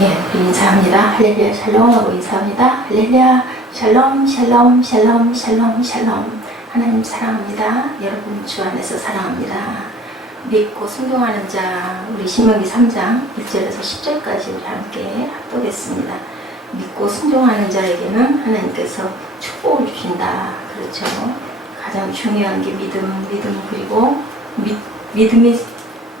예, 우리 인사합니다. 할렐루야 샬롬 하고 인사합니다. 할렐루야 샬롬 샬롬 샬롬 샬롬 샬롬. 하나님 사랑합니다. 여러분 주 안에서 사랑합니다. 믿고 순종하는 자, 우리 신명기 3장 1절에서 10절까지 우리 함께 합독했습니다. 믿고 순종하는 자에게는 하나님께서 축복을 주신다. 그렇죠. 가장 중요한 게 믿음 그리고 믿음이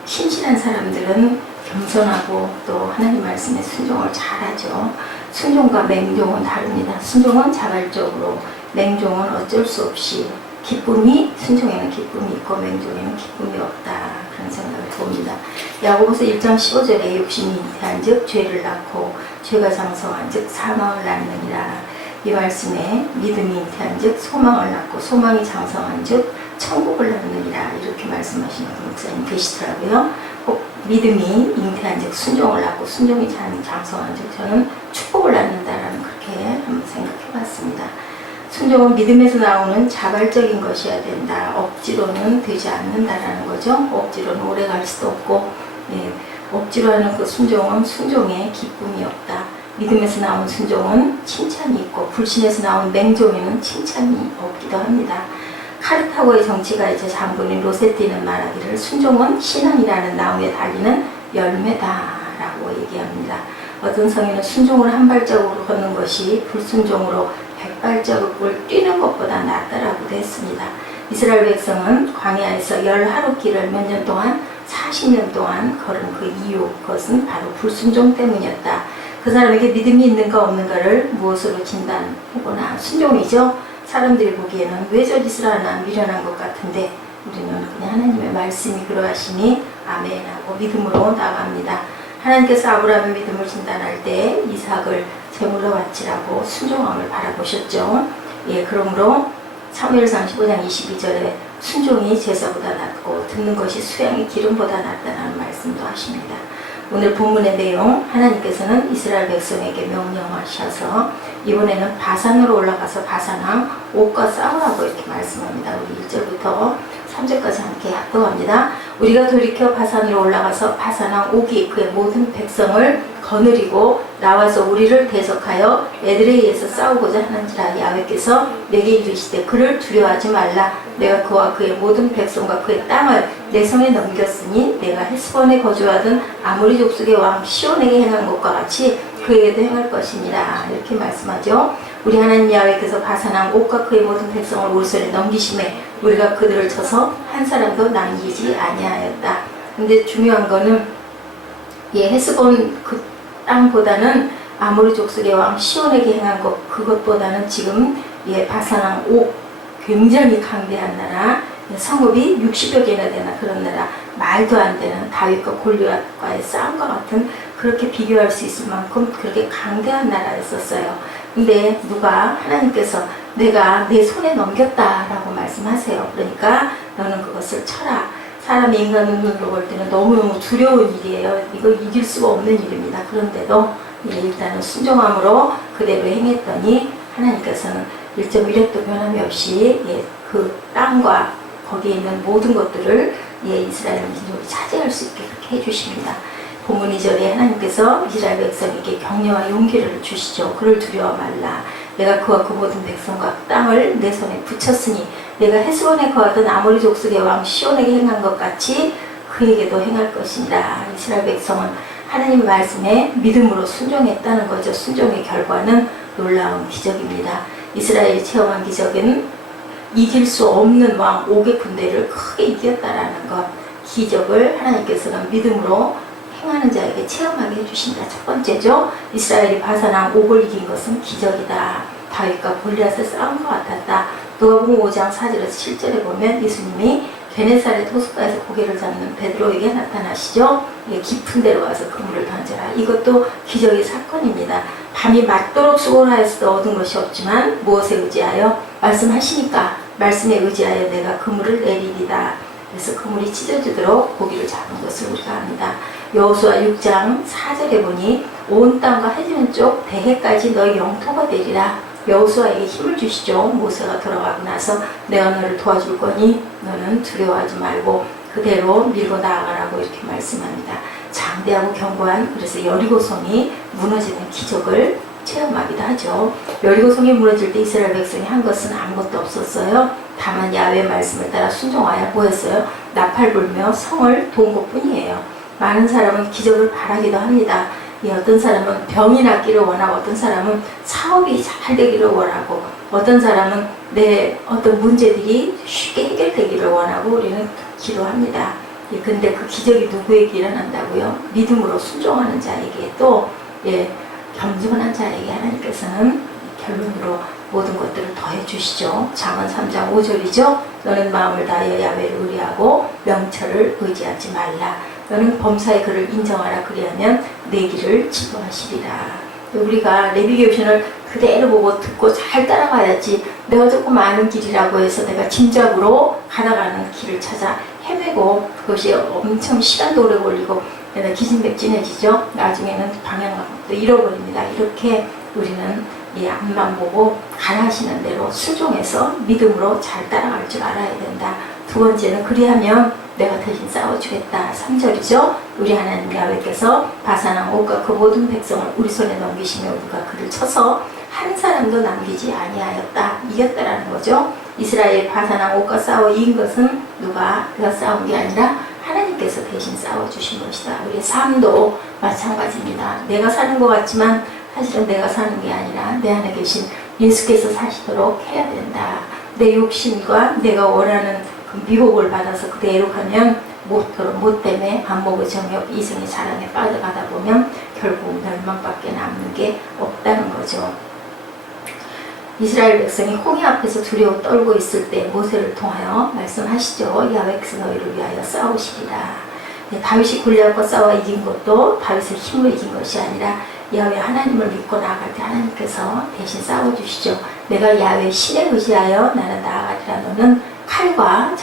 신실한 사람들은 겸손하고 또 하나님 말씀에 순종을 잘하죠. 순종과 맹종은 다릅니다. 순종은 자발적으로, 맹종은 어쩔 수 없이, 순종에는 기쁨이 있고 맹종에는 기쁨이 없다. 그런 생각을 봅니다. 야고보서 1장 15절에 욕심이 잉태한 즉 죄를 낳고 죄가 장성한 즉 사망을 낳느니라. 이 말씀에 믿음이 잉태한 즉 소망을 낳고 소망이 장성한 즉 천국을 낳느니라. 이렇게 말씀하시는 목사님 계시더라고요. 믿음이 잉태한 즉 순종을 낳고 순종이 장성한 즉 저는 축복을 낳는다라는 그렇게 한번 생각해 봤습니다. 순종은 믿음에서 나오는 자발적인 것이어야 된다. 억지로는 되지 않는다라는 거죠. 억지로는 오래 갈 수도 없고, 억지로 하는 그 순종은 순종에 기쁨이 없다. 믿음에서 나온 순종은 칭찬이 있고 불신에서 나온 맹종에는 칭찬이 없기도 합니다. 카르타고의 정치가이자 장군인 로세티는 말하기를 순종은 신앙이라는 나무에 달리는 열매다라고 얘기합니다. 어떤 성인은 순종을 한 발자국으로 걷는 것이 불순종으로 100발자국을 뛰는 것보다 낫다라고도 했습니다. 이스라엘 백성은 광야에서 열 하루길을 몇 년 동안 40년 동안 걸은 그 이유, 그것은 바로 불순종 때문이었다. 그 사람에게 믿음이 있는가 없는가를 무엇으로 진단해보나? 순종이죠. 사람들이 보기에는 왜 저 짓을 하나 미련한 것 같은데 우리는 그냥 하나님의 말씀이 그러하시니 아멘하고 믿음으로 나갑니다. 하나님께서 아브라함의 믿음을 진단할 때 이삭을 제물로 바치라고 순종함을 바라보셨죠. 그러므로 사무엘상 15장 22절에 순종이 제사보다 낫고 듣는 것이 수양의 기름보다 낫다는 말씀도 하십니다. 오늘 본문의 내용, 하나님께서는 이스라엘 백성에게 명령하셔서 이번에는 바산으로 올라가서 바산왕 옥과 싸우라고 이렇게 말씀합니다. 우리 1절부터 3절까지 함께 합독합니다. 우리가 돌이켜 바산으로 올라가서 바산왕 옥이 그의 모든 백성을 거느리고 나와서 우리를 대적하여 에드레이에서 싸우고자 하는지라. 야훼께서 내게 이르시되 그를 두려워하지 말라. 내가 그와 그의 모든 백성과 그의 땅을 내 손에 넘겼으니 내가 헤스본에 거주하던 아모리 족속의 왕 시온에게 행한 것과 같이 그에게도 행할 것이니라. 이렇게 말씀하죠. 우리 하나님 야훼께서 바산왕 옥과 그의 모든 백성을 우리 손에 넘기심에 우리가 그들을 쳐서 한 사람도 남기지 아니하였다. 근데 중요한 거는 헤스본 그 땅보다는 아모리 족속의 왕 시온에게 행한 것, 그것보다는 지금 바산왕 옥, 굉장히 강대한 나라, 성읍이 60여 개나 되나 그런 나라, 말도 안 되는 다윗과 골리앗과의 싸움과 같은, 그렇게 비교할 수 있을 만큼 그렇게 강대한 나라였었어요. 근데 하나님께서 내가 내 손에 넘겼다라고 말씀하세요. 그러니까 너는 그것을 쳐라. 사람이 인간 눈으로 볼 때는 너무너무 두려운 일이에요. 이거 이길 수가 없는 일입니다. 그런데도 일단은 순종함으로 그대로 행했더니 하나님께서는 1.1획도 변함이 없이 그 땅과 거기에 있는 모든 것들을 이스라엘 민족이 차지할 수 있게 그렇게 해주십니다. 본문 2절에 하나님께서 이스라엘 백성에게 격려와 용기를 주시죠. 그를 두려워 말라. 내가 그와 그 모든 백성과 땅을 내 손에 붙였으니 내가 헤스본에 거하던 아모리 족속의 왕 시온에게 행한 것 같이 그에게도 행할 것이니라. 이스라엘 백성은 하나님 말씀에 믿음으로 순종했다는 거죠. 순종의 결과는 놀라운 기적입니다. 이스라엘이 체험한 기적은 이길 수 없는 왕 옥의 군대를 크게 이겼다라는 것, 기적을 하나님께서는 믿음으로 행하는 자에게 체험하게 해주신다. 첫 번째죠. 이스라엘이 바산왕 옥을 이긴 것은 기적이다. 다윗과 골리앗을 싸운 것 같았다. 누가복음 5장 4절에서 7절에 보면 예수님이 게네사렛 호숫가에서 고개를 잡는 베드로에게 나타나시죠. 깊은 데로 가서 그물을 던져라. 이것도 기적의 사건입니다. 밤이 맞도록 수고하였어도 얻은 것이 없지만 무엇에 의지하여? 말씀하시니까 말씀에 의지하여 내가 그물을 내리리다. 그래서 그물이 찢어지도록 고기를 잡은 것을 우리가 압니다. 여호수아 6장 4절에 보니 온 땅과 해지는 쪽 대해까지 너의 영토가 되리라. 여호수아에게 힘을 주시죠. 모세가 돌아가고 나서 내가 너를 도와줄 거니 너는 두려워하지 말고 그대로 밀고 나아가라고 이렇게 말씀합니다. 장대하고 견고한, 그래서 여리고성이 무너지는 기적을 체험하기도 하죠. 여리고성이 무너질 때 이스라엘 백성이 한 것은 아무것도 없었어요. 다만 야훼의 말씀을 따라 순종하여 뭐했어요? 나팔 불며 성을 도운 것뿐이에요. 많은 사람은 기적을 바라기도 합니다. 어떤 사람은 병이 낫기를 원하고, 어떤 사람은 사업이 잘 되기를 원하고, 어떤 사람은 내 어떤 문제들이 쉽게 해결되기를 원하고 우리는 기도합니다. 근데 그 기적이 누구에게 일어난다고요? 믿음으로 순종하는 자에게, 또 겸손한 자에게 하나님께서는 결론으로 모든 것들을 더해 주시죠. 잠언 3장 5절이죠. 너는 마음을 다하여 야훼를 의뢰하고 명철을 의지하지 말라. 너는 범사의 그를 인정하라. 그리하면 내 길을 지도하시리라. 우리가 내비게이션을 그대로 보고 듣고 잘 따라가야지, 내가 조금 아는 길이라고 해서 내가 짐작으로 가다가는 길을 찾아 헤매고 그것이 엄청 시간도 오래 걸리고 기진맥진해지죠. 나중에는 방향감도 잃어버립니다. 이렇게 우리는 앞만 보고 가라하시는 대로 순종해서 믿음으로 잘 따라갈 줄 알아야 된다. 두 번째는 그리하면 내가 대신 싸워주겠다. 3절이죠. 우리 하나님 야훼께서 바산왕 옥과 그 모든 백성을 우리 손에 넘기시며 우리가 그를 쳐서 한 사람도 남기지 아니하였다. 이겼다라는 거죠. 이스라엘 바산왕 옥과 싸워 이긴 것은 누가 싸운 게 아니라 하나님께서 대신 싸워주신 것이다. 우리의 삶도 마찬가지입니다. 내가 사는 것 같지만 사실은 내가 사는 게 아니라 내 안에 계신 예수께서 사시도록 해야 된다. 내 욕심과 내가 원하는 그 미혹을 받아서 그대로 가면 못 때문에 안목의 정욕, 이성의 사랑에 빠져가다 보면 결국 멸망밖에 남는 게 없다는 거죠. 이스라엘 백성이 홍해 앞에서 두려워 떨고 있을 때 모세를 통하여 말씀하시죠. 야훼께서 너희를 위하여 싸우시리라. 다윗이 골리앗과 싸워 이긴 것도 다윗의 힘으로 이긴 것이 아니라 야훼 하나님을 믿고 나아갈 때 하나님께서 대신 싸워주시죠. 내가 야훼 신에 의지하여 나는 나아가리라. 너는 칼과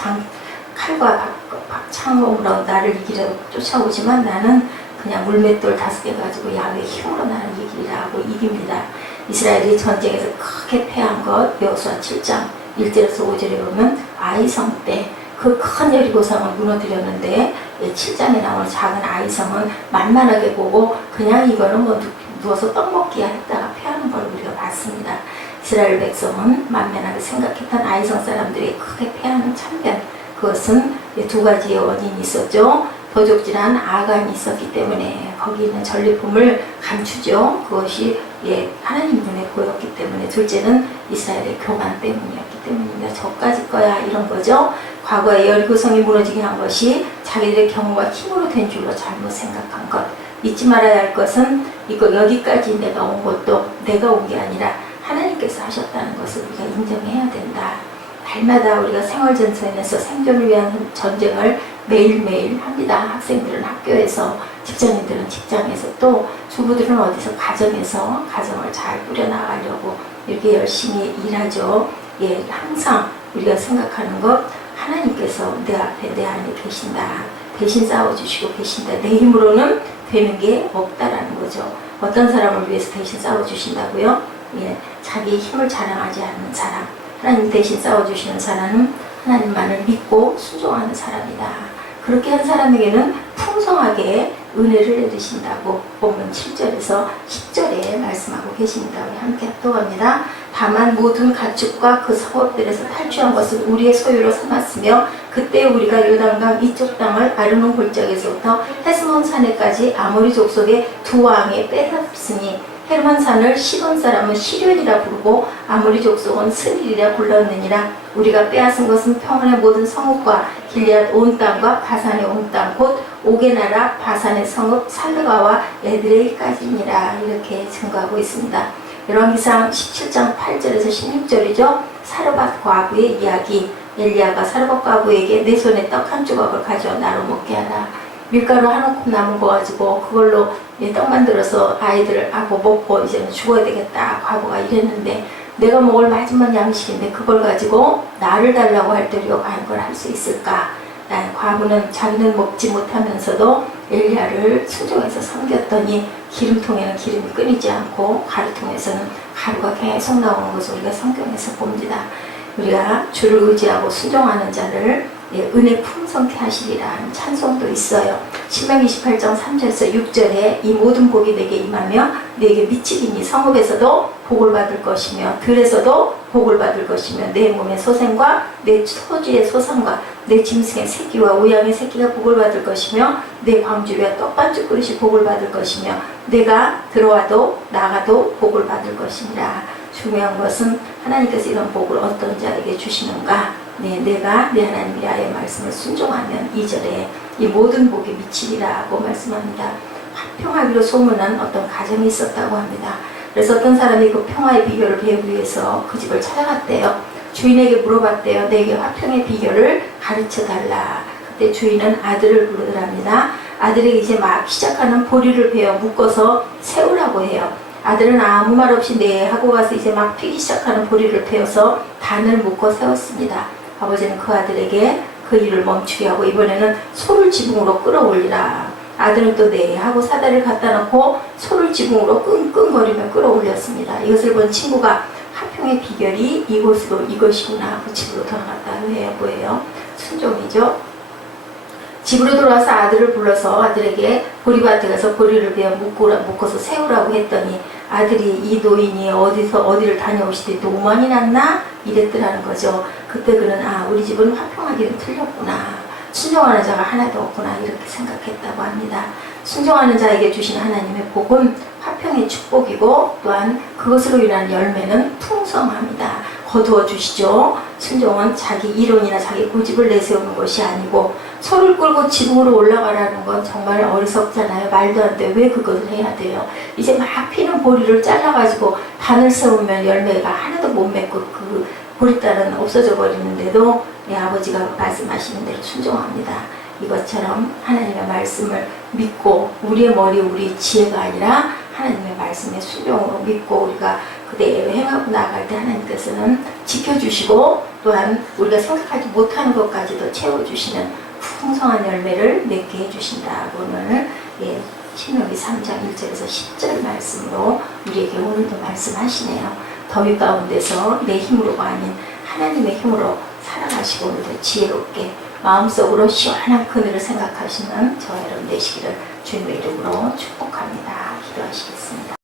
창으로 나를 이기려 쫓아오지만 나는 그냥 물맷돌 5개 가지고 야훼의 힘으로 나를 이기리라 하고 이깁니다. 이스라엘이 전쟁에서 크게 패한 것 여호수아 7장 1절에서 5절에 보면 아이성 때 그 큰 여리고성을 무너뜨렸는데 7장에 나오는 작은 아이성은 만만하게 보고 그냥 이거는 뭐 누워서 떡 먹기야 했다가 패하는 걸 우리가 봤습니다. 이스라엘 백성은 만만하게 생각했던 아이성 사람들이 크게 패하는 참변, 그것은 두 가지의 원인이 있었죠. 도적질한 아간이 있었기 때문에 거기 있는 전리품을 감추죠. 그것이 하나님 눈에 보였기 때문에, 둘째는 이스라엘의 교만 때문이었기 때문입니다. 저까지 거야 이런 거죠. 과거에 여리고성이 무너지게 한 것이 자기들의 경험과 힘으로 된 줄로 잘못 생각한 것. 잊지 말아야 할 것은 이거 여기까지 내가 온 것도 내가 온 게 아니라 하나님께서 하셨다는 것을 우리가 인정해야 된다. 날마다 우리가 생활전선에서 생존을 위한 전쟁을 매일매일 합니다. 학생들은 학교에서, 직장인들은 직장에서, 또 주부들은 어디서 가정에서 가정을 잘 꾸려나가려고 이렇게 열심히 일하죠. 항상 우리가 생각하는 것, 하나님께서 내 앞에 내 안에 계신다. 대신 싸워주시고 계신다. 내 힘으로는 되는 게 없다라는 거죠. 어떤 사람을 위해서 대신 싸워주신다고요? 자기 힘을 자랑하지 않는 사람, 하나님 대신 싸워주시는 사람은 하나님만을 믿고 순종하는 사람이다. 그렇게 한 사람에게는 풍성하게 은혜를 내리신다고 본문 7절에서 10절에 말씀하고 계십니다. 우리 함께 합독합니다. 다만 모든 가축과 그 사업들에서 탈취한 것을 우리의 소유로 삼았으며 그때 우리가 요단강 이쪽 땅을 아르논 골짜기에서부터 헤스몬 산에까지 아모리 족속의 두 왕에 빼앗았으니 헤르몬산을 시돈 사람은 시련이라 부르고 아모리 족속은 스닐이라 불렀느니라. 우리가 빼앗은 것은 평원의 모든 성읍과 길리앗 온 땅과 바산의 온 땅 곧 옥의 나라 바산의 성읍 살르가와 에드레이까지니라. 이렇게 증거하고 있습니다. 열왕기상 17장 8절에서 16절이죠. 사르밧 과부의 이야기. 엘리야가 사르밧 과부에게 내 손에 떡 한 조각을 가져와 나로 먹게 하라. 밀가루 한 움큼 남은 거 가지고 그걸로 떡 만들어서 아이들하고 먹고 이제는 죽어야 되겠다. 과부가 이랬는데 내가 먹을 마지막 양식인데 그걸 가지고 나를 달라고 할 때 우리가 과연 그걸 할 수 있을까? 과부는 자기는 먹지 못하면서도 엘리야를 순종해서 섬겼더니 기름통에는 기름이 끊이지 않고 가루통에서는 가루가 계속 나오는 것을 우리가 성경에서 봅니다. 우리가 주를 의지하고 순종하는 자를 예, 은혜 풍성케 하시리라 하는 찬송도 있어요. 신명기 28장 3절에서 6절에 이 모든 복이 내게 임하며 내게 미치리니 성읍에서도 복을 받을 것이며 들에서도 복을 받을 것이며 내 몸의 소생과 내 소주의 소상과 내 짐승의 새끼와 우양의 새끼가 복을 받을 것이며 내 광주와 떡반죽 그릇이 복을 받을 것이며 내가 들어와도 나가도 복을 받을 것이니라. 중요한 것은 하나님께서 이런 복을 어떤 자에게 주시는가. 네, 내가 내 하나님 야의 말씀을 순종하면 2절에 이 모든 복이 미치리라고 말씀합니다. 화평하기로 소문난 어떤 가정이 있었다고 합니다. 그래서 어떤 사람이 그 평화의 비결을 배우기 위해서 그 집을 찾아갔대요. 주인에게 물어봤대요. 내게 화평의 비결을 가르쳐달라. 그때 주인은 아들을 부르더랍니다. 아들에게 이제 막 시작하는 보리를 베어 묶어서 세우라고 해요. 아들은 아무 말 없이 네 하고 가서 이제 막 피기 시작하는 보리를 베어서 단을 묶어 세웠습니다. 아버지는 그 아들에게 그 일을 멈추게 하고 이번에는 소를 지붕으로 끌어올리라. 아들은 또 네 하고 사다리를 갖다 놓고 소를 지붕으로 끙끙거리며 끌어올렸습니다. 이것을 본 친구가 화평의 비결이 이곳으로 이것이구나 하고 집으로 돌아갔다고 해요. 뭐예요? 순종이죠. 집으로 돌아와서 아들을 불러서 아들에게 보리밭에 가서 보리를 베어 묶어서 세우라고 했더니 아들이 이 노인이 어디를 다녀오시더니 노만이 났나? 이랬더라는 거죠. 그때 그는 우리 집은 화평하기는 틀렸구나. 순종하는 자가 하나도 없구나 이렇게 생각했다고 합니다. 순종하는 자에게 주신 하나님의 복은 화평의 축복이고 또한 그것으로 인한 열매는 풍성합니다. 거두어 주시죠. 순종은 자기 이론이나 자기 고집을 내세우는 것이 아니고 소를 끌고 지붕으로 올라가라는 건 정말 어리석잖아요. 말도 안 돼. 왜 그것을 해야 돼요? 이제 막 피는 보리를 잘라가지고 단을 세우면 열매가 하나도 못 맺고 그 보리단은 없어져 버리는데도 아버지가 말씀하시는 대로 순종합니다. 이것처럼 하나님의 말씀을 믿고 우리의 머리 우리 지혜가 아니라 하나님의 말씀에 순종으로 믿고 우리가 그대로 행하고 나갈 때 하나님께서는 지켜주시고 또한 우리가 생각하지 못하는 것까지도 채워주시는 풍성한 열매를 맺게 해주신다고 오늘 신명기 3장 1절에서 10절 말씀으로 우리에게 오늘도 말씀하시네요. 더위 가운데서 내 힘으로가 아닌 하나님의 힘으로 살아가시고 오늘도 지혜롭게 마음속으로 시원한 그늘을 생각하시는 저와 여러분 되시기를 주님의 이름으로 축복합니다. 기도하시겠습니다.